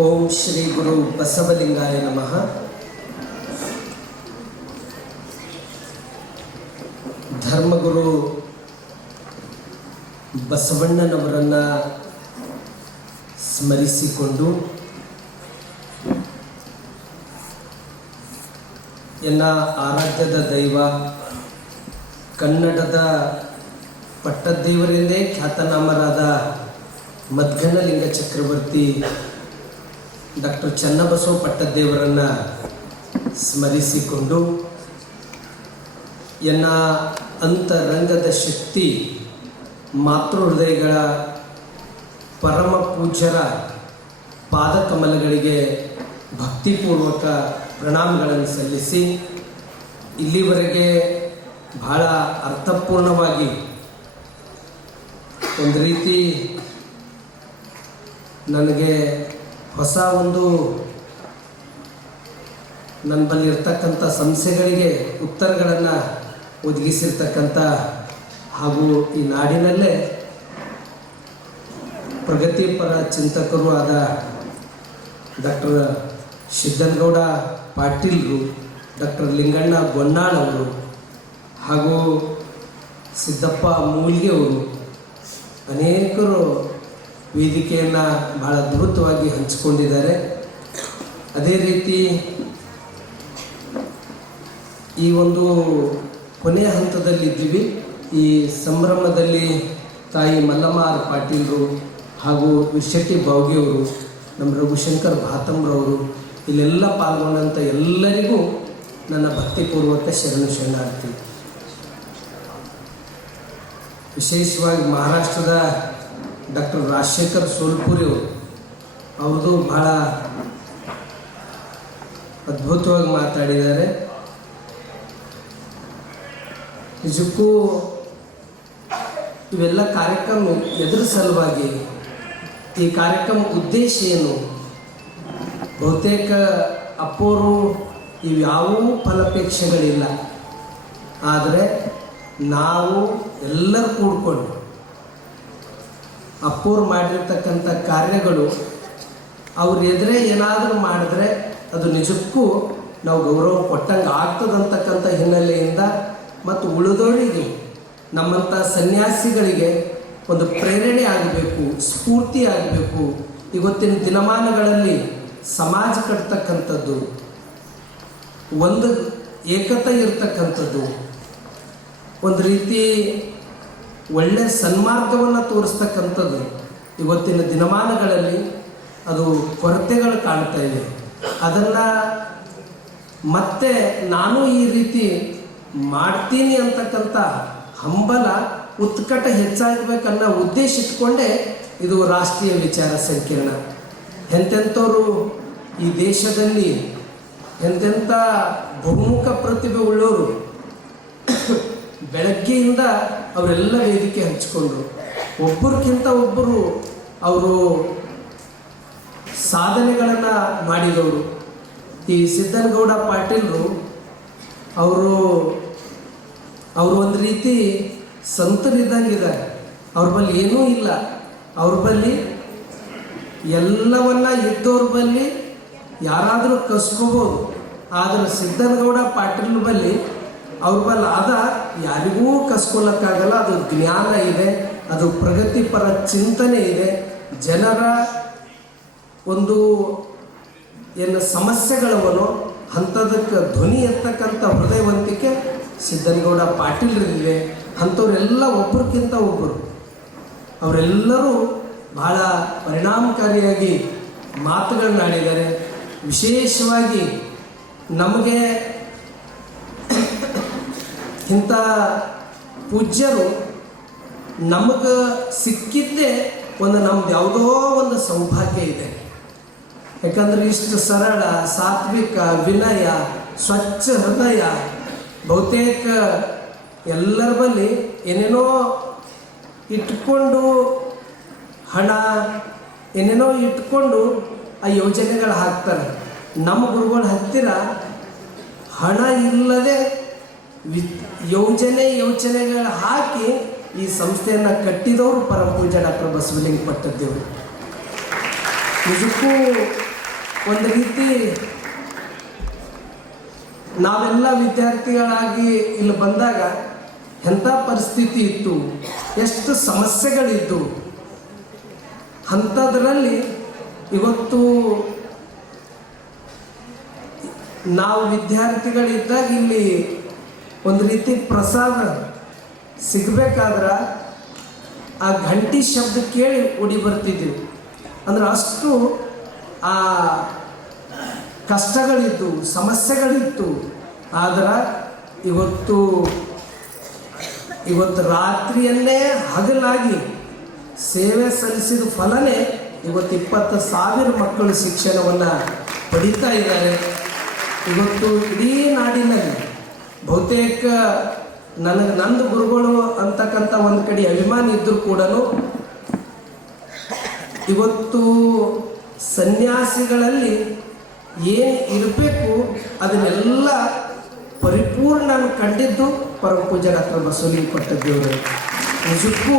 ಓಂ ಶ್ರೀ ಗುರು ಬಸವಲಿಂಗಾಯ ನಮಃ. ಧರ್ಮಗುರು ಬಸವಣ್ಣನವರನ್ನು ಸ್ಮರಿಸಿಕೊಂಡು ಎಲ್ಲ ಆರಾಧ್ಯದ ದೈವ ಕನ್ನಡದ ಪಟ್ಟದೇವರೆಂದೇ ಖ್ಯಾತನಾಮರಾದ ಮದ್ಗನಲಿಂಗ ಚಕ್ರವರ್ತಿ ಡಾಕ್ಟರ್ ಚನ್ನಬಸವ ಪಟ್ಟದೇವರನ್ನು ಸ್ಮರಿಸಿಕೊಂಡು ಎನ್ನ ಅಂತರಂಗದ ಶಕ್ತಿ ಮಾತೃ ಹೃದಯಗಳ ಪರಮ ಪೂಜ್ಯರ ಪಾದಕಮಲಗಳಿಗೆ ಭಕ್ತಿಪೂರ್ವಕ ಪ್ರಣಾಮಗಳನ್ನು ಸಲ್ಲಿಸಿ ಇಲ್ಲಿವರೆಗೆ ಬಹಳ ಅರ್ಥಪೂರ್ಣವಾಗಿ ಒಂದು ರೀತಿ ನನಗೆ ಹೊಸ ಒಂದು ನನ್ನ ಬಳಿ ಇರ್ತಕ್ಕಂಥ ಸಮಸ್ಯೆಗಳಿಗೆ ಉತ್ತರಗಳನ್ನು ಒದಗಿಸಿರ್ತಕ್ಕಂಥ ಹಾಗೂ ಈ ನಾಡಿನಲ್ಲೇ ಪ್ರಗತಿಪರ ಚಿಂತಕರು ಆದ ಡಾಕ್ಟರ್ ಸಿದ್ದನಗೌಡ ಪಾಟೀಲ್ರು, ಡಾಕ್ಟರ್ ಲಿಂಗಣ್ಣ ಗೊನ್ನಾಳ್ ಅವರು ಹಾಗೂ ಸಿದ್ದಪ್ಪ ಮೂಲ್ಗೆ ಅವರು ಅನೇಕರು ವೇದಿಕೆಯನ್ನು ಬಹಳ ಅದ್ಭುತವಾಗಿ ಹಂಚಿಕೊಂಡಿದ್ದಾರೆ. ಅದೇ ರೀತಿ ಈ ಒಂದು ಕೊನೆಯ ಹಂತದಲ್ಲಿದ್ದೀವಿ. ಈ ಸಂಭ್ರಮದಲ್ಲಿ ತಾಯಿ ಮಲ್ಲಮ್ಮ ಆರ್ ಪಾಟೀಲ್ರು ಹಾಗೂ ವಿಶೆಟ್ಟಿ ಬಾವ್ಗಿಯವರು, ನಮ್ಮ ರಘುಶಂಕರ್ ಭಾತಮ್ರವರು, ಇಲ್ಲೆಲ್ಲ ಪಾಲ್ಗೊಂಡಂಥ ಎಲ್ಲರಿಗೂ ನನ್ನ ಭಕ್ತಿಪೂರ್ವಕ ಶರಣಾರ್ಥಿ. ವಿಶೇಷವಾಗಿ ಮಹಾರಾಷ್ಟ್ರದ ಡಾಕ್ಟರ್ ರಾಜಶೇಖರ್ ಸೋಲ್ಪುರಿ ಅವ್ರದ್ದು ಬಹಳ ಅದ್ಭುತವಾಗಿ ಮಾತಾಡಿದ್ದಾರೆ. ನಿಜಕ್ಕೂ ಇವೆಲ್ಲ ಕಾರ್ಯಕ್ರಮ ಎದುರ ಸಲುವಾಗಿ, ಈ ಕಾರ್ಯಕ್ರಮ ಉದ್ದೇಶ ಏನು? ಬಹುತೇಕ ಅಪ್ಪೋರು ಇವ್ಯಾವೂ ಫಲಾಪೇಕ್ಷೆಗಳಿಲ್ಲ, ಆದರೆ ನಾವು ಎಲ್ಲರೂ ಕೂಡ್ಕೊಂಡು ಅಪ್ಪೋರು ಮಾಡಿರ್ತಕ್ಕಂಥ ಕಾರ್ಯಗಳು ಅವ್ರ ಎದುರೇ ಏನಾದರೂ ಮಾಡಿದ್ರೆ ಅದು ನಿಜಕ್ಕೂ ನಾವು ಗೌರವ ಕೊಟ್ಟಂಗೆ ಆಗ್ತದಂತಕ್ಕಂಥ ಹಿನ್ನೆಲೆಯಿಂದ ಮತ್ತು ಉಳಿದವರಿಗೆ, ನಮ್ಮಂಥ ಸನ್ಯಾಸಿಗಳಿಗೆ ಒಂದು ಪ್ರೇರಣೆ ಆಗಬೇಕು, ಸ್ಫೂರ್ತಿ ಆಗಬೇಕು. ಇವತ್ತಿನ ದಿನಮಾನಗಳಲ್ಲಿ ಸಮಾಜ ಕಟ್ತಕ್ಕಂಥದ್ದು, ಒಂದು ಏಕತೆ ಇರ್ತಕ್ಕಂಥದ್ದು, ಒಂದು ರೀತಿ ಒಳ್ಳೆಯ ಸನ್ಮಾರ್ಗವನ್ನು ತೋರಿಸ್ತಕ್ಕಂಥದ್ದು ಇವತ್ತಿನ ದಿನಮಾನಗಳಲ್ಲಿ ಅದು ಕೊರತೆಗಳು ಕಾಣ್ತಾ ಇದೆ. ಅದನ್ನು ಮತ್ತೆ ನಾನು ಈ ರೀತಿ ಮಾಡ್ತೀನಿ ಅಂತಕ್ಕಂಥ ಹಂಬಲ, ಉತ್ಕಟ ಹೆಚ್ಚಾಗಬೇಕನ್ನೋ ಉದ್ದೇಶ ಇಟ್ಕೊಂಡೇ ಇದು ರಾಷ್ಟ್ರೀಯ ವಿಚಾರ ಸಂಕಿರಣ. ಎಂತೆಂಥವರು ಈ ದೇಶದಲ್ಲಿ ಎಂತೆಂಥ ಬಹುಮುಖ ಪ್ರತಿಭೆ ಉಳ್ಳವರು ಬೆಳಗ್ಗೆಯಿಂದ ಅವರೆಲ್ಲ ವೇದಿಕೆ ಹಂಚಿಕೊಂಡ್ರು. ಒಬ್ಬರಿಗಿಂತ ಒಬ್ಬರು ಅವರು ಸಾಧನೆಗಳನ್ನು ಮಾಡಿದವರು. ಈ ಸಿದ್ದನಗೌಡ ಪಾಟೀಲ್ರು ಅವರು ಒಂದು ರೀತಿ ಸಂತರಿದ್ದಂಗಿದ್ದಾರೆ. ಅವ್ರ ಬಳಿ ಏನೂ ಇಲ್ಲ, ಅವ್ರ ಬಳಿ ಎಲ್ಲವನ್ನ ಇದ್ದವ್ರ ಬಳಿ ಯಾರಾದರೂ ಕಸ್ಕೋಬೋದು. ಆದರೆ ಸಿದ್ದನಗೌಡ ಪಾಟೀಲ್ ಬಳಿ ಅವ್ರ ಬಳಿ ಆದ ಯಾರಿಗೂ ಕಸ್ಕೊಳ್ಳೋಕ್ಕಾಗಲ್ಲ. ಅದು ಜ್ಞಾನ ಇದೆ, ಅದು ಪ್ರಗತಿಪರ ಚಿಂತನೆ ಇದೆ, ಜನರ ಒಂದು ಏನು ಸಮಸ್ಯೆಗಳವನು ಅಂಥದಕ್ಕೆ ಧ್ವನಿ ಎತ್ತಕ್ಕಂಥ ಹೃದಯವಂತಿಕೆ ಸಿದ್ದನಗೌಡ ಪಾಟೀಲ್ರಿದೆ. ಅಂಥವರೆಲ್ಲ ಒಬ್ಬರಿಗಿಂತ ಒಬ್ಬರು ಅವರೆಲ್ಲರೂ ಬಹಳ ಪರಿಣಾಮಕಾರಿಯಾಗಿ ಮಾತುಗಳನ್ನಾಡಿದ್ದಾರೆ. ವಿಶೇಷವಾಗಿ ನಮಗೆ ಇಂಥ ಪೂಜ್ಯರು ನಮಗೆ ಸಿಕ್ಕಿದ್ದೇ ಒಂದು ನಮ್ದು ಯಾವುದೋ ಒಂದು ಸೌಭಾಗ್ಯ ಇದೆ. ಯಾಕಂದರೆ ಇಷ್ಟು ಸರಳ, ಸಾತ್ವಿಕ, ವಿನಯ, ಸ್ವಚ್ಛ ಹೃದಯ, ಬಹುತೇಕ ಎಲ್ಲರ ಬಳಿ ಏನೇನೋ ಇಟ್ಕೊಂಡು ಹಣ ಏನೇನೋ ಇಟ್ಕೊಂಡು ಆ ಯೋಜನೆಗಳು ಹಾಕ್ತಾರೆ. ನಮ್ಮ ಗುರುಗಳ ಹತ್ತಿರ ಹಣ ಇಲ್ಲದೆ ಯೋಚನೆಗಳು ಹಾಕಿ ಈ ಸಂಸ್ಥೆಯನ್ನು ಕಟ್ಟಿದವರು ಪರಮ ಪೂಜ್ಯ ಡಾಕ್ಟರ್ ಬಸವಲಿಂಗ ಪಟ್ಟದೇವರು. ನಿಜಕ್ಕೂ ಒಂದು ರೀತಿ ನಾವೆಲ್ಲ ವಿದ್ಯಾರ್ಥಿಗಳಾಗಿ ಇಲ್ಲಿ ಬಂದಾಗ ಎಂಥ ಪರಿಸ್ಥಿತಿ ಇತ್ತು, ಎಷ್ಟು ಸಮಸ್ಯೆಗಳಿತ್ತು. ಅಂಥದ್ರಲ್ಲಿ ಇವತ್ತು ನಾವು ವಿದ್ಯಾರ್ಥಿಗಳಿದ್ದಾಗ ಇಲ್ಲಿ ಒಂದು ರೀತಿ ಪ್ರಸಾದ ಸಿಗಬೇಕಾದ್ರೆ ಆ ಘಂಟಿ ಶಬ್ದ ಕೇಳಿ ಓಡಿ ಬರ್ತಿದ್ದೀವಿ. ಅಂದ್ರೆ ಅಷ್ಟು ಆ ಕಷ್ಟಗಳಿತ್ತು, ಸಮಸ್ಯೆಗಳಿತ್ತು. ಆದ್ರೆ ಇವತ್ತು ರಾತ್ರಿಯನ್ನೇ ಹಗಲಾಗಿ ಸೇವೆ ಸಲ್ಲಿಸಿದ ಫಲನೇ ಇವತ್ತು 20,000 ಮಕ್ಕಳು ಶಿಕ್ಷಣವನ್ನು ಪಡೀತಾ ಇದ್ದಾರೆ. ಇವತ್ತು ಇಡೀ ನಾಡಿನಲ್ಲಿ ಬಹುತೇಕ ನಂದು ಗುರುಗಳು ಅಂತಕ್ಕಂಥ ಒಂದು ಕಡೆ ಅಭಿಮಾನ ಇದ್ದರೂ ಕೂಡ ಇವತ್ತು ಸನ್ಯಾಸಿಗಳಲ್ಲಿ ಏನು ಇರಬೇಕು ಅದನ್ನೆಲ್ಲ ಪರಿಪೂರ್ಣ ಕಂಡಿದ್ದು ಪರಮ ಪೂಜ್ಯ ಡಾಕ್ಟರ್ ಬಸವಲಿಂಗ ಪಟ್ಟದೇವರು. ನಿಜಕ್ಕೂ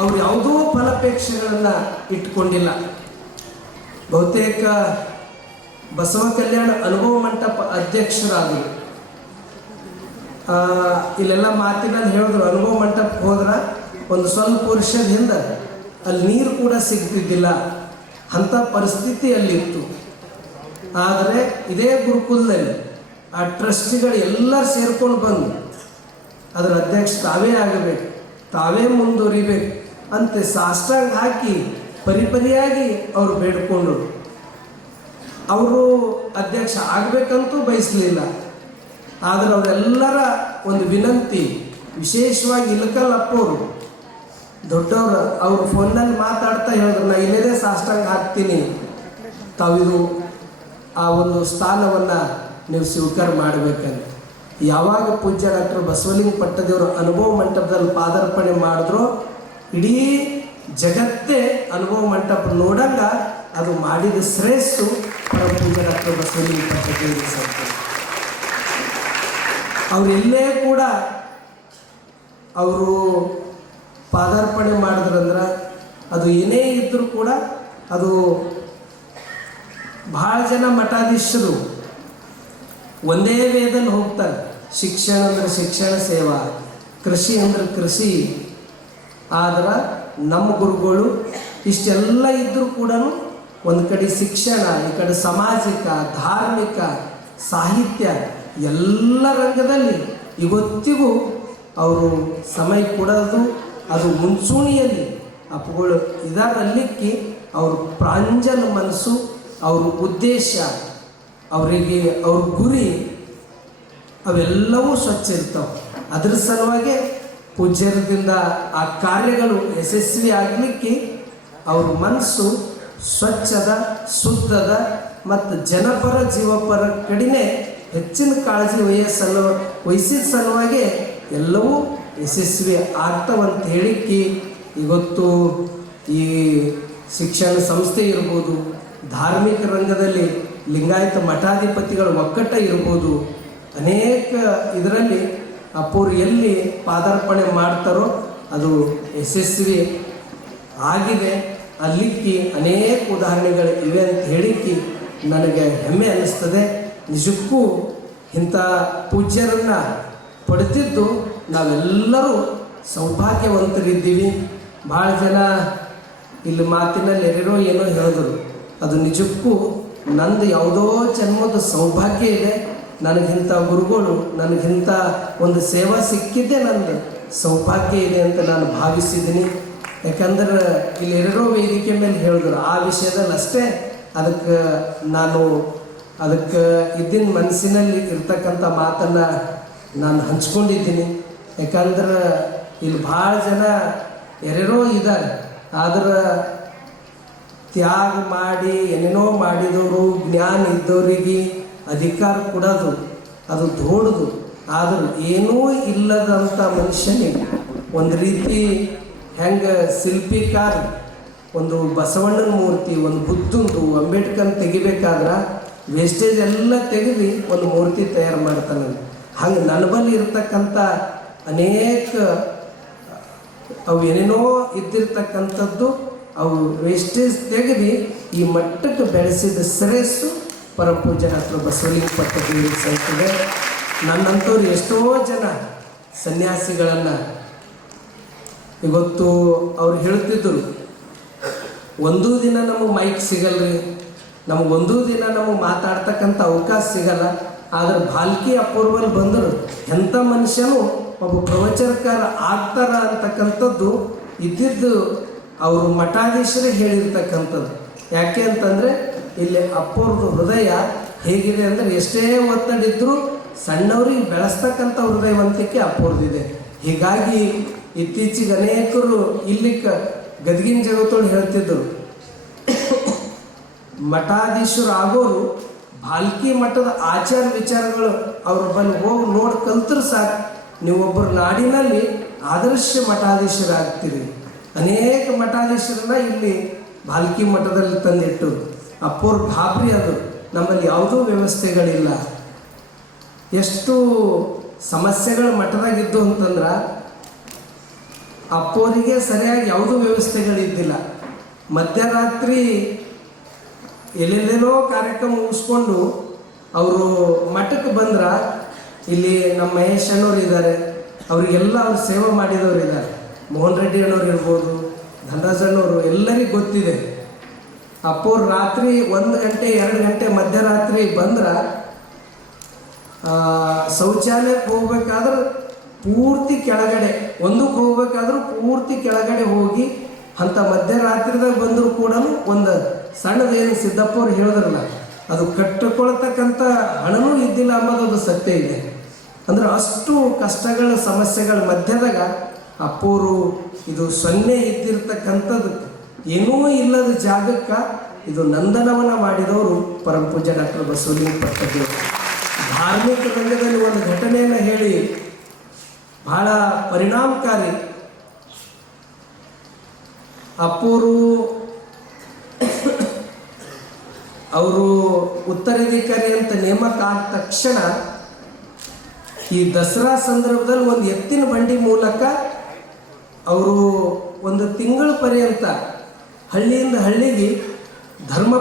ಅವ್ರು ಯಾವುದೋ ಫಲಾಪೇಕ್ಷೆಗಳನ್ನು ಇಟ್ಕೊಂಡಿಲ್ಲ. ಬಹುತೇಕ ಬಸವ ಕಲ್ಯಾಣ ಅನುಭವ ಮಂಟಪ ಅಧ್ಯಕ್ಷರಾದರು. ಇಲ್ಲೆಲ್ಲ ಮಾತಿನಲ್ಲಿ ಹೇಳಿದ್ರು, ಅನುಭವ ಮಂಟಪಕ್ಕೆ ಹೋದ್ರೆ ಒಂದು ಸ್ವಲ್ಪ ವರ್ಷದ ಹಿಂದೆ ಅಲ್ಲಿ ನೀರು ಕೂಡ ಸಿಗ್ತಿದ್ದಿಲ್ಲ, ಅಂಥ ಪರಿಸ್ಥಿತಿ ಅಲ್ಲಿತ್ತು. ಆದರೆ ಇದೇ ಗುರುಕುಲದಲ್ಲಿ ಆ ಟ್ರಸ್ಟಿಗಳು ಎಲ್ಲರೂ ಸೇರ್ಕೊಂಡು ಬಂದು ಅದರ ಅಧ್ಯಕ್ಷ ತಾವೇ ಆಗಬೇಕು, ತಾವೇ ಮುಂದುವರಿಬೇಕು ಅಂತ ಸಾಷ್ಟಾಂಗ ಹಾಕಿ ಪರಿಪರಿಯಾಗಿ ಅವರು ಬೇಡ್ಕೊಂಡರು. ಅವರು ಅಧ್ಯಕ್ಷ ಆಗಬೇಕಂತೂ ಬಯಸಲಿಲ್ಲ. ಆದರೆ ಅವರೆಲ್ಲರ ಒಂದು ವಿನಂತಿ, ವಿಶೇಷವಾಗಿ ಇಲಕಲ್ ಅಪ್ಪವರು ದೊಡ್ಡವರು, ಅವರು ಫೋನ್ನಲ್ಲಿ ಮಾತಾಡ್ತಾ ಹೇಳಿದ್ರು, ನಾ ಇಲ್ಲದೇ ಸಾಷ್ಟಾಂಗ ಹಾಕ್ತೀನಿ, ತಾವಿದು ಆ ಒಂದು ಸ್ಥಾನವನ್ನು ನೀವು ಸ್ವೀಕಾರ ಮಾಡಬೇಕಂತ. ಯಾವಾಗ ಪೂಜ್ಯ ಡಾಕ್ಟರ್ ಬಸವಲಿಂಗ ಪಟ್ಟದೇವರು ಅನುಭವ ಮಂಟಪದಲ್ಲಿ ಪಾದಾರ್ಪಣೆ ಮಾಡಿದ್ರು, ಇಡೀ ಜಗತ್ತೇ ಅನುಭವ ಮಂಟಪ ನೋಡಂಗ ಅದು ಮಾಡಿದ ಶ್ರೇಷ್ಠ ಪರಮ ಪೂಜ್ಯ ಡಾಕ್ಟರ್ ಬಸವಲಿಂಗ ಪಟ್ಟದೇವರು ಸಂತ. ಅವರೆಲ್ಲೇ ಕೂಡ ಅವರು ಪಾದಾರ್ಪಣೆ ಮಾಡಿದ್ರಂದ್ರೆ ಅದು ಏನೇ ಇದ್ದರೂ ಕೂಡ ಅದು ಭಾಳ ಜನ ಮಠಾಧೀಶರು ಒಂದೇ ವೇದಲ್ಲಿ ಹೋಗ್ತಾರೆ. ಶಿಕ್ಷಣ ಅಂದರೆ ಶಿಕ್ಷಣ ಸೇವಾ, ಕೃಷಿ ಅಂದರೆ ಕೃಷಿ. ಆದ್ರೆ ನಮ್ಮ ಗುರುಗಳು ಇಷ್ಟೆಲ್ಲ ಇದ್ದರೂ ಕೂಡ ಒಂದು ಕಡೆ ಶಿಕ್ಷಣ, ಈ ಕಡೆ ಸಾಮಾಜಿಕ, ಧಾರ್ಮಿಕ, ಸಾಹಿತ್ಯ ಎಲ್ಲ ರಂಗದಲ್ಲಿ ಇವತ್ತಿಗೂ ಅವರು ಸಮಯ ಕೊಡೋದು, ಅದು ಮುಂಚೂಣಿಯಲ್ಲಿ ಅಪ್ಪುಗಳು ಇದರಲ್ಲಿಕ್ಕಿ ಅವ್ರ ಪ್ರಾಂಜಲ ಮನಸ್ಸು, ಅವ್ರ ಉದ್ದೇಶ, ಅವರಿಗೆ ಅವ್ರ ಗುರಿ ಅವೆಲ್ಲವೂ ಸ್ವಚ್ಛ ಇರ್ತಾವೆ. ಅದರ ಸಲುವಾಗಿ ಪೂಜ್ಯರದಿಂದ ಆ ಕಾರ್ಯಗಳು ಯಶಸ್ವಿ ಆಗಲಿಕ್ಕೆ ಅವ್ರ ಮನಸ್ಸು ಸ್ವಚ್ಛದ, ಶುದ್ಧದ ಮತ್ತು ಜನಪರ ಜೀವಪರ ಕಡಿಮೆ ಹೆಚ್ಚಿನ ಕಾಳಜಿ ವಹಿಸಿದ ಸಲುವಾಗಿ ಎಲ್ಲವೂ ಯಶಸ್ವಿ ಆಗ್ತಾವಂತ ಹೇಳಿಕ್ಕೆ ಇವತ್ತು ಈ ಶಿಕ್ಷಣ ಸಂಸ್ಥೆ ಇರ್ಬೋದು, ಧಾರ್ಮಿಕ ರಂಗದಲ್ಲಿ ಲಿಂಗಾಯತ ಮಠಾಧಿಪತಿಗಳ ಒಕ್ಕಟ್ಟ ಇರ್ಬೋದು, ಅನೇಕ ಇದರಲ್ಲಿ ಅಪ್ಪರು ಎಲ್ಲಿ ಪಾದಾರ್ಪಣೆ ಮಾಡ್ತಾರೋ ಅದು ಯಶಸ್ವಿ ಆಗಿದೆ. ಅಲ್ಲಿಕ್ಕೆ ಅನೇಕ ಉದಾಹರಣೆಗಳು ಇವೆ ಅಂತ ಹೇಳಿಕ್ಕೆ ನನಗೆ ಹೆಮ್ಮೆ ಅನ್ನಿಸ್ತದೆ. ನಿಜಕ್ಕೂ ಇಂಥ ಪೂಜ್ಯರನ್ನು ಪಡೆದಿದ್ದು ನಾವೆಲ್ಲರೂ ಸೌಭಾಗ್ಯವಂತರಿದ್ದೀವಿ. ಭಾಳ ಜನ ಇಲ್ಲಿ ಮಾತಿನಲ್ಲಿ ಏನೋ ಹೇಳಿದ್ರು, ಅದು ನಿಜಕ್ಕೂ ನಂದು ಯಾವುದೋ ಜನ್ಮದ ಸೌಭಾಗ್ಯ ಇದೆ, ನನಗಿಂಥ ಗುರುಗಳು, ನನಗಿಂಥ ಒಂದು ಸೇವಾ ಸಿಕ್ಕಿದ್ದೇ ನಂದು ಸೌಭಾಗ್ಯ ಇದೆ ಅಂತ ನಾನು ಭಾವಿಸಿದ್ದೀನಿ. ಯಾಕಂದ್ರೆ ಇಲ್ಲಿ ವೇದಿಕೆ ಮೇಲೆ ಹೇಳಿದ್ರು ಆ ವಿಷಯದಲ್ಲಿ ಅಷ್ಟೇ ಅದಕ್ಕೆ ಇದ್ದಿನ ಮನಸ್ಸಿನಲ್ಲಿ ಇರ್ತಕ್ಕಂಥ ಮಾತನ್ನು ನಾನು ಹಂಚ್ಕೊಂಡಿದ್ದೀನಿ. ಯಾಕಂದ್ರೆ ಇಲ್ಲಿ ಭಾಳ ಜನ ಇದ್ದಾರೆ, ಆದ್ರೆ ತ್ಯಾಗ ಮಾಡಿ ಏನೇನೋ ಮಾಡಿದವರು, ಜ್ಞಾನ ಇದ್ದವರಿಗೆ ಅಧಿಕಾರ ಕೊಡೋದು ಅದು ದೊಡ್ಡದು. ಆದರೂ ಏನೂ ಇಲ್ಲದಂಥ ಮನುಷ್ಯನಿಗೆ ಒಂದು ರೀತಿ ಹೆಂಗೆ ಶಿಲ್ಪಿಕಾರ ಒಂದು ಬಸವಣ್ಣನ ಮೂರ್ತಿ, ಒಂದು ಬುದ್ಧಂದು, ಅಂಬೇಡ್ಕರ್ ತೆಗಿಬೇಕಾದ್ರೆ ವೇಸ್ಟೇಜ್ ಎಲ್ಲ ತೆಗೆದು ಒಂದು ಮೂರ್ತಿ ತಯಾರು ಮಾಡ್ತಾನೆ. ಹಂಗೆ ನನ್ನ ಬಳಿ ಇರ್ತಕ್ಕಂಥ ಅನೇಕ ಅವು ಏನೇನೋ ಇದ್ದಿರ್ತಕ್ಕಂಥದ್ದು ಅವು ವೇಸ್ಟೇಜ್ ತೆಗೆದು ಈ ಮಟ್ಟಕ್ಕೆ ಬೆಳೆಸಿದ ಶ್ರೇಯಸ್ಸು ಪರಮಪೂಜ್ಯ ಡಾಕ್ಟರ್ ಬಸವಲಿಂಗ ಪಟ್ಟದೇವರಿಗೆ ಸಲ್ತದೆ. ನನ್ನಂಥವ್ರು ಎಷ್ಟೋ ಜನ ಸನ್ಯಾಸಿಗಳನ್ನು ಇವತ್ತು ಅವ್ರು ಹೇಳ್ತಿದ್ದರು, ಒಂದೂ ದಿನ ನಮಗೆ ಮೈಕ್ ಸಿಗಲ್ರಿ, ನಮಗೊಂದೂ ದಿನ ನಮಗೆ ಮಾತಾಡ್ತಕ್ಕಂಥ ಅವಕಾಶ ಸಿಗಲ್ಲ. ಆದರೆ ಭಾಲ್ಕಿ ಅಪೂರ್ವಲ್ ಬಂದರು ಎಂಥ ಮನುಷ್ಯನೂ ಒಬ್ಬ ಪ್ರವಚನಕಾರ ಆಗ್ತಾರ ಅಂತಕ್ಕಂಥದ್ದು ಇದ್ದಿದ್ದು ಅವರು ಮಠಾಧೀಶರೇ ಹೇಳಿರ್ತಕ್ಕಂಥದ್ದು. ಯಾಕೆ ಅಂತಂದರೆ ಇಲ್ಲಿ ಅಪ್ಪವ್ರದ್ದು ಹೃದಯ ಹೇಗಿದೆ ಅಂದರೆ ಎಷ್ಟೇ ಒತ್ತಡಿದ್ರೂ ಸಣ್ಣವ್ರಿಗೆ ಬೆಳೆಸ್ತಕ್ಕಂಥ ಹೃದಯವಂತಿಕೆ ಅಪ್ಪವ್ರದ್ದಿದೆ. ಹೀಗಾಗಿ ಇತ್ತೀಚೆಗೆ ಅನೇಕರು ಇಲ್ಲಿ ಗದಗಿನ ಜಗತ್ತೋಳು ಹೇಳ್ತಿದ್ದರು, ಮಠಾಧೀಶರು ಆಗೋರು ಭಾಲ್ಕಿ ಮಠದ ಆಚಾರ ವಿಚಾರಗಳು ಅವ್ರ ಬಳಿ ಹೋಗಿ ನೋಡಿ ಕಲ್ತರು ಸಾಕು, ನೀವೊಬ್ಬರು ನಾಡಿನಲ್ಲಿ ಆದರ್ಶ ಮಠಾಧೀಶರಾಗ್ತೀರಿ. ಅನೇಕ ಮಠಾಧೀಶರನ್ನ ಇಲ್ಲಿ ಭಾಲ್ಕಿ ಮಠದಲ್ಲಿ ತಂದಿಟ್ಟು ಅಪ್ಪೋರ್ ಗಾಬರಿ ಅದು, ನಮ್ಮಲ್ಲಿ ಯಾವುದೂ ವ್ಯವಸ್ಥೆಗಳಿಲ್ಲ. ಎಷ್ಟು ಸಮಸ್ಯೆಗಳು ಮಠದಾಗಿದ್ದು ಅಂತಂದ್ರೆ ಅಪ್ಪೋರಿಗೆ ಸರಿಯಾಗಿ ಯಾವುದೂ ವ್ಯವಸ್ಥೆಗಳಿದ್ದಿಲ್ಲ. ಮಧ್ಯರಾತ್ರಿ ಎಲ್ಲೆಲ್ಲೇನೋ ಕಾರ್ಯಕ್ರಮ ಮುಗಿಸ್ಕೊಂಡು ಅವರು ಮಠಕ್ಕೆ ಬಂದ್ರೆ ಇಲ್ಲಿ ನಮ್ಮ ಮಹೇಶ್ ಅಣ್ಣವ್ರು ಇದ್ದಾರೆ, ಅವರಿಗೆಲ್ಲ ಅವ್ರು ಸೇವೆ ಮಾಡಿದವರು ಇದ್ದಾರೆ. ಮೋಹನ್ ರೆಡ್ಡಿ ಅಣ್ಣವ್ರು ಇರ್ಬೋದು, ಧನರಾಜ್ ಅಣ್ಣವರು, ಎಲ್ಲರಿಗೂ ಗೊತ್ತಿದೆ. ಅಪ್ಪೋರು ರಾತ್ರಿ 1 ಗಂಟೆ 2 ಗಂಟೆ ಮಧ್ಯರಾತ್ರಿ ಬಂದ್ರೆ ಶೌಚಾಲಯಕ್ಕೆ ಹೋಗ್ಬೇಕಾದ್ರೆ ಪೂರ್ತಿ ಕೆಳಗಡೆ, ಒಂದಕ್ಕೆ ಹೋಗ್ಬೇಕಾದ್ರೂ ಪೂರ್ತಿ ಕೆಳಗಡೆ ಹೋಗಿ ಅಂಥ ಮಧ್ಯರಾತ್ರಿದಾಗ ಬಂದರೂ ಕೂಡ ಒಂದು ಸಣ್ಣದೇನು ಸಿದ್ದಪ್ಪವ್ರು ಹೇಳಿದ್ರಲ್ಲ, ಅದು ಕಟ್ಟಿಕೊಳ್ತಕ್ಕಂಥ ಹಣನೂ ಇದ್ದಿಲ್ಲ ಅನ್ನೋದು ಸತ್ಯ ಇದೆ. ಅಂದ್ರೆ ಅಷ್ಟು ಕಷ್ಟಗಳ ಸಮಸ್ಯೆಗಳ ಮಧ್ಯದಾಗ ಅಪ್ಪೋರು ಇದು 0 ಇದ್ದಿರ್ತಕ್ಕಂಥದ್ದು ಏನೂ ಇಲ್ಲದ ಜಾಗಕ್ಕೆ ಇದು ನಂದನವನ್ನು ಮಾಡಿದವರು ಪರಮಪೂಜ್ಯ ಡಾಕ್ಟರ್ ಬಸವಲಿಂಗ ಪಟ್ಟದೇವರು. ಧಾರ್ಮಿಕ ರಂಗದಲ್ಲಿ ಒಂದು ಘಟನೆಯನ್ನು ಹೇಳಿ ಬಹಳ ಪರಿಣಾಮಕಾರಿ. ಅಪ್ಪೋರು ಅವರು ಉತ್ತರಾಧಿಕಾರಿ ಅಂತ ನೇಮಕ ಆದ ತಕ್ಷಣ ಈ ದಸರಾ ಸಂದರ್ಭದಲ್ಲಿ ಒಂದು ಎತ್ತಿನ ಬಂಡಿ ಮೂಲಕ ಅವರು 1 ತಿಂಗಳ ಪರ್ಯಂತ ಹಳ್ಳಿಯಿಂದ ಹಳ್ಳಿಗೆ ಧರ್ಮ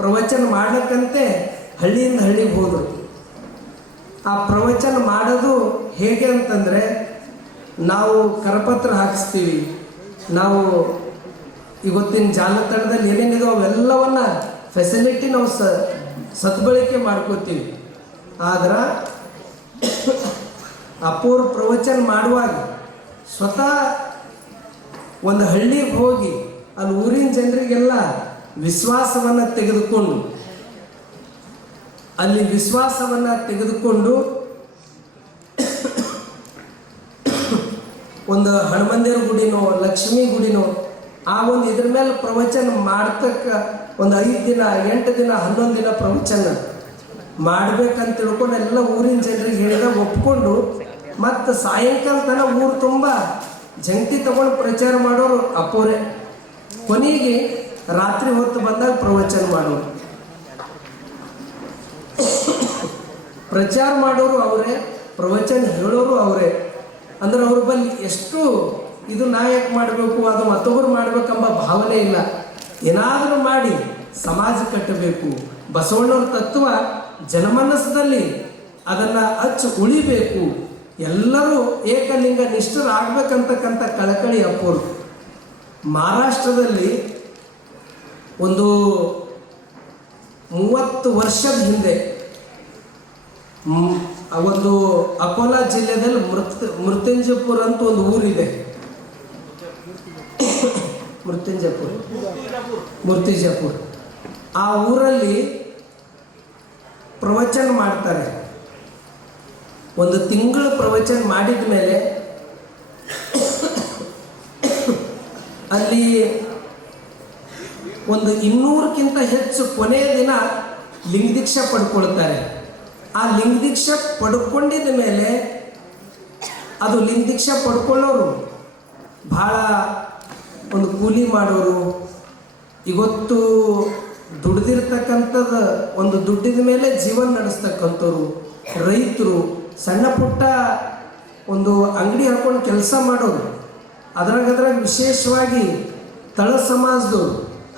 ಪ್ರವಚನ ಮಾಡಕ್ಕಂತೆ ಹಳ್ಳಿಯಿಂದ ಹಳ್ಳಿಗೆ ಹೋದರು. ಆ ಪ್ರವಚನ ಮಾಡೋದು ಹೇಗೆ ಅಂತಂದರೆ, ನಾವು ಕರಪತ್ರ ಹಾಕಿಸ್ತೀವಿ, ನಾವು ಇವತ್ತಿನ ಜಾಲತಾಣದಲ್ಲಿ ಏನೇನಿದೆ ಅವೆಲ್ಲವನ್ನ ಫೆಸಿಲಿಟಿ ನಾವು ಸದ್ಬಳಕೆ ಮಾಡ್ಕೋತೀವಿ. ಆದ್ರೆ ಅಪೂರ್ವ ಪ್ರವಚನ ಮಾಡುವಾಗ ಸ್ವತಃ ಒಂದು ಹಳ್ಳಿಗೆ ಹೋಗಿ ಅಲ್ಲಿ ಊರಿನ ಜನರಿಗೆಲ್ಲ ವಿಶ್ವಾಸವನ್ನು ತೆಗೆದುಕೊಂಡು ಒಂದು ಹನುಮಂದಿರ ಗುಡಿನೋ ಲಕ್ಷ್ಮೀ ಗುಡಿನೋ ಆ ಒಂದು ಇದ್ರ ಮೇಲೆ ಪ್ರವಚನ ಮಾಡ್ತಕ್ಕ ಒಂದು 5 ದಿನ 8 ದಿನ 11 ದಿನ ಪ್ರವಚನ ಮಾಡ್ಬೇಕಂತ ತಿಳ್ಕೊಂಡು ಎಲ್ಲ ಊರಿನ ಜನರಿಗೆ ಹೇಳಿದ ಒಪ್ಕೊಂಡು ಮತ್ತು ಸಾಯಂಕಾಲ ತನಕ ಊರು ತುಂಬ ಜಂಟಿ ತಗೊಂಡು ಪ್ರಚಾರ ಮಾಡೋರು ಅಪ್ಪೋರೆ. ಕೊನೆಗೆ ರಾತ್ರಿ ಹೊತ್ತು ಬಂದಾಗ ಪ್ರವಚನ ಮಾಡೋರು, ಪ್ರಚಾರ ಮಾಡೋರು ಅವರೇ, ಪ್ರವಚನ ಹೇಳೋರು ಅವರೇ. ಅಂದ್ರೆ ಅವ್ರ ಬಳಿ ಎಷ್ಟು ಇದು ನಾಯಕ ಮಾಡಬೇಕು, ಅದು ಮತ್ತೊಬ್ಬರು ಮಾಡಬೇಕೆಂಬ ಭಾವನೆ ಇಲ್ಲ. ಏನಾದರೂ ಮಾಡಿ ಸಮಾಜ ಕಟ್ಟಬೇಕು, ಬಸವಣ್ಣವ್ರ ತತ್ವ ಜನಮನಸ್ಸದಲ್ಲಿ ಅದನ್ನು ಉಳಿಬೇಕು, ಎಲ್ಲರೂ ಏಕಲಿಂಗ ನಿಷ್ಠರಾಗಬೇಕಂತಕ್ಕಂಥ ಕಳಕಳಿ ಅಪ್ಪೋರು. ಮಹಾರಾಷ್ಟ್ರದಲ್ಲಿ ಒಂದು 30 ವರ್ಷದ ಹಿಂದೆ ಒಂದು ಅಕೋಲಾ ಜಿಲ್ಲೆಯಲ್ಲಿ ಮೃತ್ಯುಂಜಯಪುರ ಅಂತ ಒಂದು ಊರಿದೆ. ಮೂರ್ತಿಜಾಪುರ ಆ ಊರಲ್ಲಿ ಪ್ರವಚನ ಮಾಡ್ತಾರೆ. 1 ತಿಂಗಳು ಪ್ರವಚನ ಮಾಡಿದ ಮೇಲೆ ಅಲ್ಲಿ ಒಂದು 200ಕ್ಕಿಂತ ಹೆಚ್ಚು ಕೊನೆಯ ದಿನ ಲಿಂಗದೀಕ್ಷೆ ಪಡ್ಕೊಳ್ತಾರೆ. ಆ ಲಿಂಗದೀಕ್ಷೆ ಪಡ್ಕೊಂಡಿದ್ದ ಮೇಲೆ ಅದು ಲಿಂಗದೀಕ್ಷೆ ಪಡ್ಕೊಳ್ಳೋರು ಭಾಳ ಒಂದು ಕೂಲಿ ಮಾಡೋರು, ಇವತ್ತು ದುಡ್ದಿರ್ತಕ್ಕಂಥದ್ದು ಒಂದು ದುಡ್ಡಿದ ಮೇಲೆ ಜೀವನ ನಡೆಸ್ತಕ್ಕಂಥವ್ರು, ರೈತರು, ಸಣ್ಣ ಪುಟ್ಟ ಒಂದು ಅಂಗಡಿ ಹಾಕೊಂಡು ಕೆಲಸ ಮಾಡೋರು. ಅದ್ರಾಗ ವಿಶೇಷವಾಗಿ ತಳ ಸಮಾಜದವರು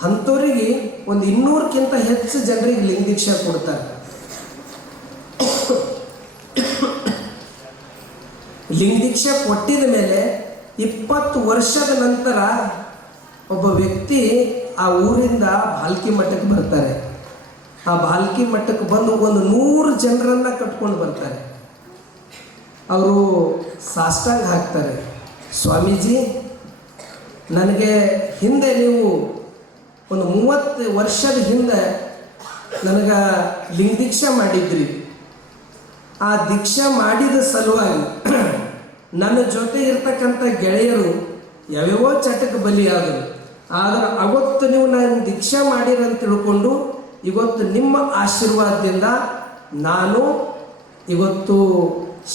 ಅಂಥವ್ರಿಗೆ ಒಂದು 200ಕ್ಕಿಂತ ಹೆಚ್ಚು ಜನರಿಗೆ ಲಿಂಗ ದೀಕ್ಷೆ ಕೊಡ್ತಾರೆ. ಲಿಂಗ ದೀಕ್ಷೆ ಕೊಟ್ಟಿದ ಮೇಲೆ 20 ವರ್ಷದ ನಂತರ ಒಬ್ಬ ವ್ಯಕ್ತಿ ಆ ಊರಿಂದ ಭಾಲ್ಕಿ ಮಠಕ್ಕೆ ಬರ್ತಾರೆ. ಆ ಭಾಲ್ಕಿ ಮಠಕ್ಕೆ ಬಂದು ಒಂದು 100 ಜನರನ್ನು ಕಟ್ಕೊಂಡು ಬರ್ತಾರೆ. ಅವರು ಸಾಷ್ಟಾಂಗ ಹಾಕ್ತಾರೆ, ಸ್ವಾಮೀಜಿ ನನಗೆ ಹಿಂದೆ ನೀವು ಒಂದು 30 ವರ್ಷದ ಹಿಂದೆ ನನಗೆ ಲಿಂಗ ದೀಕ್ಷೆ ಮಾಡಿದ್ರಿ. ಆ ದೀಕ್ಷೆ ಮಾಡಿದ ಸಲುವಾಗಿ ನನ್ನ ಜೊತೆ ಇರ್ತಕ್ಕಂಥ ಗೆಳೆಯರು ಯಾವ್ಯಾವೋ ಚಟಕ್ಕೆ ಬಲಿಯಾದರು. ಆದರೆ ಅವತ್ತು ನೀವು ನಾನು ದೀಕ್ಷೆ ಮಾಡಿರಂತ ತಿಳ್ಕೊಂಡು ಇವತ್ತು ನಿಮ್ಮ ಆಶೀರ್ವಾದದಿಂದ ನಾನು ಇವತ್ತು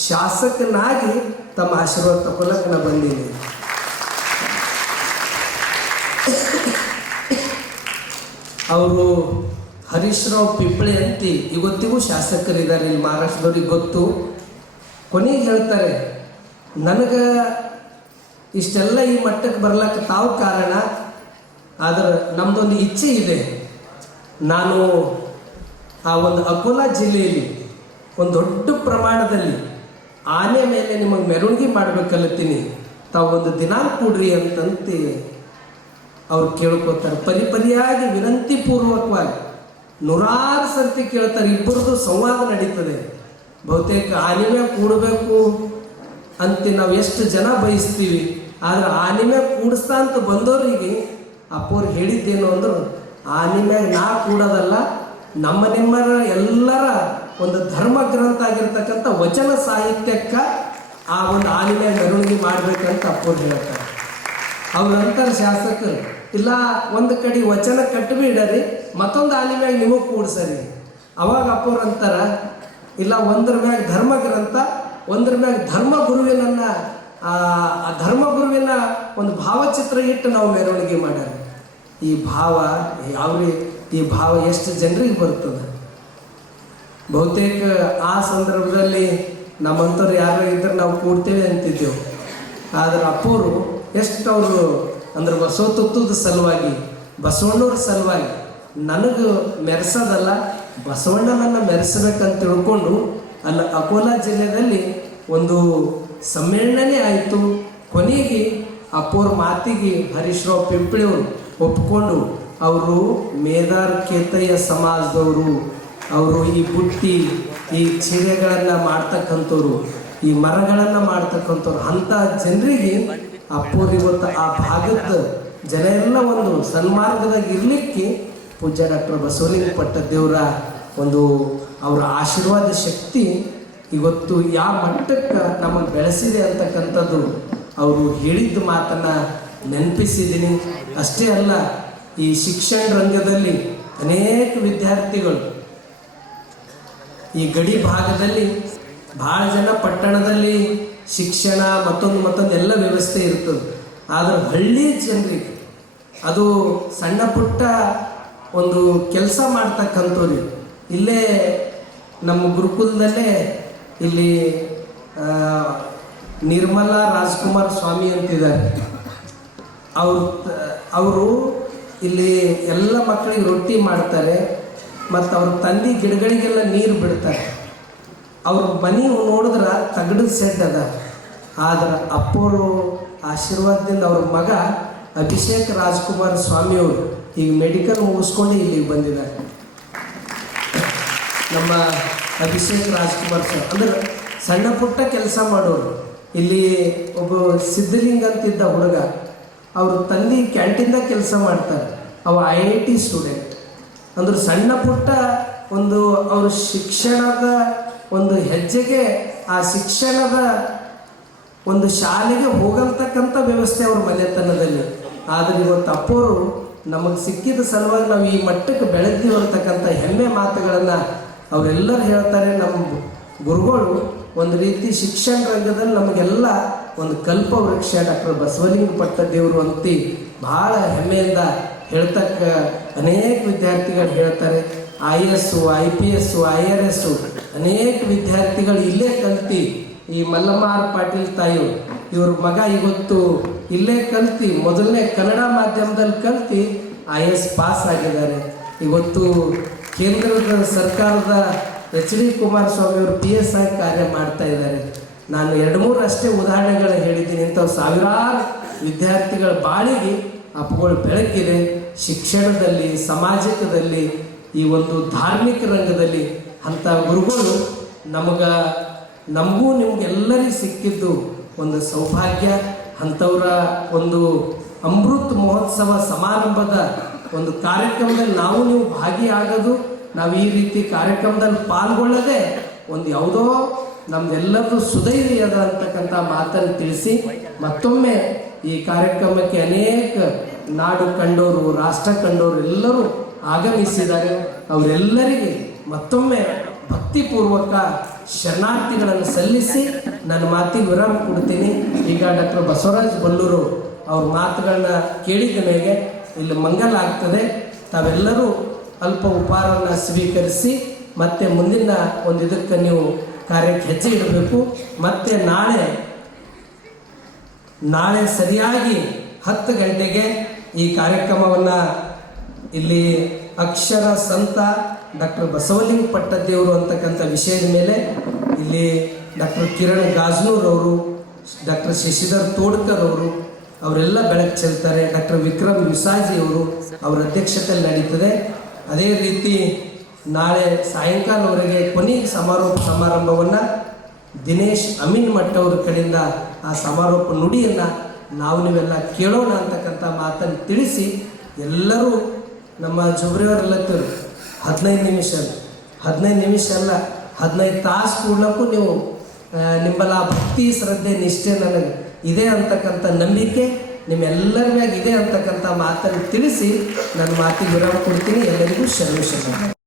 ಶಾಸಕನಾಗಿ ತಮ್ಮ ಆಶೀರ್ವಾದ ತಗೊಳ್ಳಕ್ಕೆ ನಾನು ಬಂದೀನಿ. ಅವರು ಹರೀಶ್ ರಾವ್ ಪಿಂಪಳೆ ಅಂತ ಇವತ್ತಿಗೂ ಶಾಸಕರಿದ್ದಾರೆ ಇಲ್ಲಿ ಮಹಾರಾಷ್ಟ್ರದವ್ರಿಗೆ ಗೊತ್ತು. ಕೊನೆಗೆ ಹೇಳ್ತಾರೆ, ನನಗೆ ಇಷ್ಟೆಲ್ಲ ಈ ಮಟ್ಟಕ್ಕೆ ಬರ್ಲಕ್ಕೆ ತಾವು ಕಾರಣ, ಆದರೆ ನಮ್ಮದೊಂದು ಇಚ್ಛೆ ಇದೆ. ನಾನು ಆ ಒಂದು ಅಕೋಲಾ ಜಿಲ್ಲೆಯಲ್ಲಿ ಒಂದು ದೊಡ್ಡ ಪ್ರಮಾಣದಲ್ಲಿ ಆನೆ ಮೇಲೆ ನಿಮಗೆ ಮೆರವಣಿಗೆ ಮಾಡಬೇಕಲ್ಲತ್ತೀನಿ, ತಾವು ಒಂದು ದಿನಾಂಕ ಕೊಡ್ರಿ ಅಂತಂತೆ ಅವ್ರು ಕೇಳ್ಕೊತಾರೆ. ಪರಿಪರಿಯಾಗಿ ವಿನಂತಿ ಪೂರ್ವಕವಾಗಿ 100 ಸರ್ತಿ ಕೇಳ್ತಾರೆ. ಇಬ್ಬರದು ಸಂವಾದ ನಡೀತದೆ. ಬಹುತೇಕ ಆನೆ ಮ್ಯಾಗ ಕೂಡಬೇಕು ಅಂತ ನಾವು ಎಷ್ಟು ಜನ ಬಯಸ್ತೀವಿ, ಆದರೆ ಆನೆ ಮ್ಯಾಗ ಕೂಡಿಸ್ತಾ ಅಂತ ಬಂದವರಿಗೆ ಅಪ್ಪವ್ರು ಹೇಳಿದ್ದೇನು ಅಂದ್ರೆ, ಆನೆ ಮ್ಯಾಗ ನಾ ಕೂಡೋದಲ್ಲ, ನಮ್ಮ ನಿಮ್ಮರ ಎಲ್ಲರ ಒಂದು ಧರ್ಮ ಗ್ರಂಥ ಆಗಿರ್ತಕ್ಕಂಥ ವಚನ ಸಾಹಿತ್ಯಕ್ಕೆ ಆ ಒಂದು ಆನೆ ಮ್ಯಾಗ ಮೆರವಣಿಗೆ ಮಾಡಬೇಕಂತ ಅಪ್ಪವ್ರು ಹೇಳ್ತಾರೆ. ಅವ್ರ ಅಂತಾರೆ ಶಾಸಕರು, ಇಲ್ಲ ಒಂದು ಕಡೆ ವಚನ ಕಟ್ಟಿಬಿಡರಿ, ಮತ್ತೊಂದು ಆನೆ ಮ್ಯಾಗ ನಿಮಗೆ ಕೂಡ್ಸರಿ. ಅವಾಗ ಅಪ್ಪವ್ರು ಅಂತಾರ, ಇಲ್ಲ ಒಂದ್ರ ಮ್ಯಾಗ ಧರ್ಮ ಗ್ರಂಥ, ಒಂದ್ರ ಮ್ಯಾಗ ಧರ್ಮ ಗುರುವಿನನ್ನ ಆ ಧರ್ಮ ಗುರುವಿನ ಒಂದು ಭಾವಚಿತ್ರ ಇಟ್ಟು ನಾವು ಮೆರವಣಿಗೆ ಮಾಡ್ಯಾರ. ಈ ಭಾವ ಈ ಭಾವ ಎಷ್ಟು ಜನರಿಗೆ ಬರ್ತದೆ. ಬಹುತೇಕ ಆ ಸಂದರ್ಭದಲ್ಲಿ ನಮ್ಮಂಥವ್ರು ಯಾರು ಇದ್ರೆ ನಾವು ಕೂಡ್ತೇವೆ ಅಂತಿದ್ದೆವು. ಆದರೆ ಅಪ್ಪವರು ಎಷ್ಟು ಅವರು ಅಂದ್ರೆ ಬಸವತತ್ವದ ಸಲುವಾಗಿ, ಬಸವಣ್ಣವ್ರ ಸಲುವಾಗಿ ನನಗೆ ಮೆರೆಸೋದಲ್ಲ, ಬಸವಣ್ಣನನ್ನು ಮೆರೆಸಬೇಕಂತ ತಿಳ್ಕೊಂಡು ಅಲ್ಲಿ ಅಕೋಲಾ ಜಿಲ್ಲೆಯಲ್ಲಿ ಒಂದು ಸಮ್ಮೇಳನನೇ ಆಯಿತು. ಕೊನೆಗೆ ಅಪ್ಪವ್ರ ಮಾತಿಗೆ ಹರೀಶ್ ರಾವ್ ಪಿಂಪಳೆಯವರು ಒಪ್ಕೊಂಡು ಅವರು ಮೇದಾರ್ ಕೇತಯ್ಯ ಸಮಾಜದವರು, ಅವರು ಈ ಬುಟ್ಟಿ ಈ ಚೀರೆಗಳನ್ನು ಮಾಡ್ತಕ್ಕಂಥವ್ರು, ಈ ಮರಗಳನ್ನು ಮಾಡ್ತಕ್ಕಂಥವ್ರು, ಅಂಥ ಜನರಿಗೆ ಅಪ್ಪವ್ರು ಇವತ್ತು ಆ ಭಾಗದ ಜನ ಎಲ್ಲ ಒಂದು ಸನ್ಮಾರ್ಗದಾಗ ಇರಲಿಕ್ಕೆ ಪೂಜ್ಯ ಡಾಕ್ಟರ್ ಬಸವಲಿಂಗ ಪಟ್ಟದೇವರ ಒಂದು ಅವರ ಆಶೀರ್ವಾದ ಶಕ್ತಿ ಇವತ್ತು ಯಾವ ಮಟ್ಟಕ್ಕೆ ನಮಗೆ ಬೆಳೆಸಿದೆ ಅಂತಕ್ಕಂಥದ್ದು ಅವರು ಹೇಳಿದ ಮಾತನ್ನು ನೆನಪಿಸಿದ್ದೀನಿ. ಅಷ್ಟೇ ಅಲ್ಲ, ಈ ಶಿಕ್ಷಣ ರಂಗದಲ್ಲಿ ಅನೇಕ ವಿದ್ಯಾರ್ಥಿಗಳು ಈ ಗಡಿ ಭಾಗದಲ್ಲಿ ಭಾಳ ಜನ ಪಟ್ಟಣದಲ್ಲಿ ಶಿಕ್ಷಣ ಮತ್ತೊಂದು ಎಲ್ಲ ವ್ಯವಸ್ಥೆ ಇರ್ತದೆ. ಆದರೆ ಹಳ್ಳಿ ಜನರಿಗೆ ಅದು ಸಣ್ಣ ಪುಟ್ಟ ಒಂದು ಕೆಲಸ ಮಾಡ್ತಕ್ಕಂಥವ್ರು ಇಲ್ಲೇ ನಮ್ಮ ಗುರುಕುಲದಲ್ಲೇ ಇಲ್ಲಿ ನಿರ್ಮಲಾ ರಾಜ್ಕುಮಾರ್ ಸ್ವಾಮಿ ಅಂತಿದ್ದಾರೆ. ಅವರು ಇಲ್ಲಿ ಎಲ್ಲ ಮಕ್ಕಳಿಗೆ ರೊಟ್ಟಿ ಮಾಡ್ತಾರೆ ಮತ್ತು ಅವ್ರ ತಂದೆ ಗಿಡಗಳಿಗೆಲ್ಲ ನೀರು ಬಿಡ್ತಾರೆ. ಅವ್ರ ಮನೆ ನೋಡಿದ್ರೆ ತಗಡದ ಸೆಡ್ ಅದ. ಆದ್ರೆ ಅಪ್ಪವರು ಆಶೀರ್ವಾದದಿಂದ ಅವ್ರ ಮಗ ಅಭಿಷೇಕ್ ರಾಜ್ಕುಮಾರ್ ಸ್ವಾಮಿಯವರು ಈಗ ಮೆಡಿಕಲ್ ಮುಗಿಸ್ಕೊಂಡು ಇಲ್ಲಿಗೆ ಬಂದಿದ್ದಾರೆ. ನಮ್ಮ ಅಭಿಷೇಕ್ ರಾಜ್ಕುಮಾರ್ ಸ್ವಾಮಿ ಅಂದ್ರೆ ಸಣ್ಣ ಪುಟ್ಟ ಕೆಲಸ ಮಾಡೋರು. ಇಲ್ಲಿ ಒಬ್ಬ ಸಿದ್ಧಲಿಂಗ ಅಂತಿದ್ದ ಹುಡುಗ, ಅವರು ತಂದೆ ಕ್ಯಾಂಟೀನ್ದಾಗ ಕೆಲಸ ಮಾಡ್ತಾರೆ. ಅವ IIT ಸ್ಟೂಡೆಂಟ್. ಅಂದ್ರೆ ಸಣ್ಣ ಪುಟ್ಟ ಒಂದು ಅವ್ರ ಶಿಕ್ಷಣದ ಒಂದು ಹೆಜ್ಜೆಗೆ ಆ ಶಿಕ್ಷಣದ ಒಂದು ಶಾಲೆಗೆ ಹೋಗಲ್ತಕ್ಕಂಥ ವ್ಯವಸ್ಥೆ ಅವ್ರ ಮನೆತನದಲ್ಲಿ. ಆದರೆ ಇವತ್ತು ಅಪ್ಪವರು ನಮಗೆ ಸಿಕ್ಕಿದ ಸಲುವಾಗಿ ನಾವು ಈ ಮಟ್ಟಕ್ಕೆ ಬೆಳೆದೀವಿ ಅಂತಕ್ಕಂಥ ಹೆಮ್ಮೆ ಮಾತುಗಳನ್ನು ಅವರೆಲ್ಲರೂ ಹೇಳ್ತಾರೆ. ನಮ್ಮ ಗುರುಗಳು ಒಂದು ರೀತಿ ಶಿಕ್ಷಣ ರಂಗದಲ್ಲಿ ನಮಗೆಲ್ಲ ಒಂದು ಕಲ್ಪವೃಕ್ಷ ಡಾಕ್ಟರ್ ಬಸವಲಿಂಗ ಪಟ್ಟದೇವರು ಅಂತಿ ಭಾಳ ಹೆಮ್ಮೆಯಿಂದ ಹೇಳ್ತಕ್ಕ ಅನೇಕ ವಿದ್ಯಾರ್ಥಿಗಳು ಹೇಳ್ತಾರೆ. IAS, IPS, IRS ಅನೇಕ ವಿದ್ಯಾರ್ಥಿಗಳು ಇಲ್ಲೇ ಕಲ್ತು ಈ ಮಲ್ಲಮ್ಮ ಪಾಟೀಲ್ ತಾಯಿಯವರು ಇವ್ರ ಮಗ ಇವತ್ತು ಇಲ್ಲೇ ಕಲ್ತು ಮೊದಲನೇ ಕನ್ನಡ ಮಾಧ್ಯಮದಲ್ಲಿ ಕಲ್ತು IAS ಪಾಸ್ ಆಗಿದ್ದಾರೆ. ಇವತ್ತು ಕೇಂದ್ರದ ಸರ್ಕಾರದ HD ಕುಮಾರಸ್ವಾಮಿ ಅವರು PS ಆಗಿ ಕಾರ್ಯ ಮಾಡ್ತಾ ಇದ್ದಾರೆ. ನಾನು 2-3 ಅಷ್ಟೇ ಉದಾಹರಣೆಗಳು ಹೇಳಿದ್ದೀನಿ. ಇಂಥವು ಸಾವಿರಾರು ವಿದ್ಯಾರ್ಥಿಗಳ ಬಾಳಿಗೆ ಅಪ್ಪಗಳು ಬೆಳಕಿದೆ. ಶಿಕ್ಷಣದಲ್ಲಿ, ಸಾಮಾಜಿಕದಲ್ಲಿ, ಈ ಒಂದು ಧಾರ್ಮಿಕ ರಂಗದಲ್ಲಿ ಅಂಥ ಗುರುಗಳು ನಮಗೂ ನಿಮಗೆಲ್ಲರಿಗೂ ಸಿಕ್ಕಿದ್ದು ಒಂದು ಸೌಭಾಗ್ಯ. ಅಂಥವರ ಒಂದು ಅಮೃತ ಮಹೋತ್ಸವ ಸಮಾರಂಭದ ಒಂದು ಕಾರ್ಯಕ್ರಮದಲ್ಲಿ ನಾವು ನೀವು ಭಾಗಿಯಾಗೋದು, ನಾವು ಈ ರೀತಿ ಕಾರ್ಯಕ್ರಮದಲ್ಲಿ ಪಾಲ್ಗೊಳ್ಳದೆ ಒಂದು ಯಾವುದೋ ನಮ್ದೆಲ್ಲರದು ಸುದೈವಿ ಅದ ಅಂತಕ್ಕಂಥ ಮಾತನ್ನು ತಿಳಿಸಿ ಮತ್ತೊಮ್ಮೆ ಈ ಕಾರ್ಯಕ್ರಮಕ್ಕೆ ಅನೇಕ ನಾಡು ಕಂಡವರು, ರಾಷ್ಟ್ರ ಕಂಡವರು ಎಲ್ಲರೂ ಆಗಮಿಸಿದ್ದಾರೆ. ಅವರೆಲ್ಲರಿಗೆ ಮತ್ತೊಮ್ಮೆ ಭಕ್ತಿಪೂರ್ವಕ ಶರಣಾರ್ಥಿಗಳನ್ನು ಸಲ್ಲಿಸಿ ನನ್ನ ಮಾತಿಗೆ ವಿರಾಮ ಕೊಡ್ತೀನಿ. ಈಗ ಡಾಕ್ಟರ್ ಬಸವರಾಜ್ ಬಲ್ಲೂರು ಅವ್ರ ಮಾತುಗಳನ್ನ ಕೇಳಿದ ಮೇಲೆ ಇಲ್ಲಿ ಮಂಗಲ ಆಗ್ತದೆ. ತಾವೆಲ್ಲರೂ ಅಲ್ಪ ಉಪಹಾರವನ್ನು ಸ್ವೀಕರಿಸಿ ಮತ್ತೆ ಮುಂದಿನ ಒಂದು ಇದಕ್ಕೆ ನೀವು ಕಾರ್ಯಕ್ಕೆ ಹೆಜ್ಜೆ ಇಡಬೇಕು. ಮತ್ತೆ ನಾಳೆ ಸರಿಯಾಗಿ 10 ಗಂಟೆಗೆ ಈ ಕಾರ್ಯಕ್ರಮವನ್ನು ಇಲ್ಲಿ ಅಕ್ಷರ ಸಂತ ಡಾಕ್ಟರ್ ಬಸವಲಿಂಗ ಪಟ್ಟದೇವರು ಅಂತಕ್ಕಂಥ ವಿಷಯದ ಮೇಲೆ ಇಲ್ಲಿ ಡಾಕ್ಟರ್ ಕಿರಣ್ ಗಾಜ್ನೂರ್ ಅವರು, ಡಾಕ್ಟರ್ ಶಶಿಧರ್ ತೋಡ್ಕರ್ ಅವರು ಅವರೆಲ್ಲ ಬೆಳಕು ಚೆಲ್ತಾರೆ. ಡಾಕ್ಟರ್ ವಿಕ್ರಮ್ ವಿಸಾಜಿ ಅವರು ಅವರ ಅಧ್ಯಕ್ಷತೆಯಲ್ಲಿ ನಡೀತದೆ. ಅದೇ ರೀತಿ ನಾಳೆ ಸಾಯಂಕಾಲವರೆಗೆ ಕೊನೆಯ ಸಮಾರಂಭವನ್ನು ದಿನೇಶ್ ಅಮೀನ್ ಮಠ್ ಅವ್ರ ಕಡೆಯಿಂದ ಆ ಸಮಾರೋಪ ನುಡಿಯನ್ನು ನೀವೆಲ್ಲ ಕೇಳೋಣ ಅಂತಕ್ಕಂಥ ಮಾತನ್ನು ತಿಳಿಸಿ ಎಲ್ಲರೂ ನಮ್ಮ ಜೊಬ್ರಿಯವರೆಲ್ಲತ್ತರು 15 ನಿಮಿಷ ಅಲ್ಲ 15 ತಾಸು ಕೂಡ್ಲಕ್ಕೂ ನೀವು ನಿಮ್ಮಲ್ಲ ಭಕ್ತಿ ಶ್ರದ್ಧೆ ನಿಷ್ಠೆ ನನಗೆ ಇದೆ ಅಂತಕ್ಕಂಥ ನಂಬಿಕೆ ನಿಮ್ಮೆಲ್ಲರ ಮ್ಯಾಗ ಇದೆ ಅಂತಕ್ಕಂಥ ಮಾತನ್ನು ತಿಳಿಸಿ ನನ್ನ ಮಾತಿಗೆ ವಿರಾಮ ಕೊಡ್ತೀನಿ. ಎಲ್ಲರಿಗೂ ಶರಣ.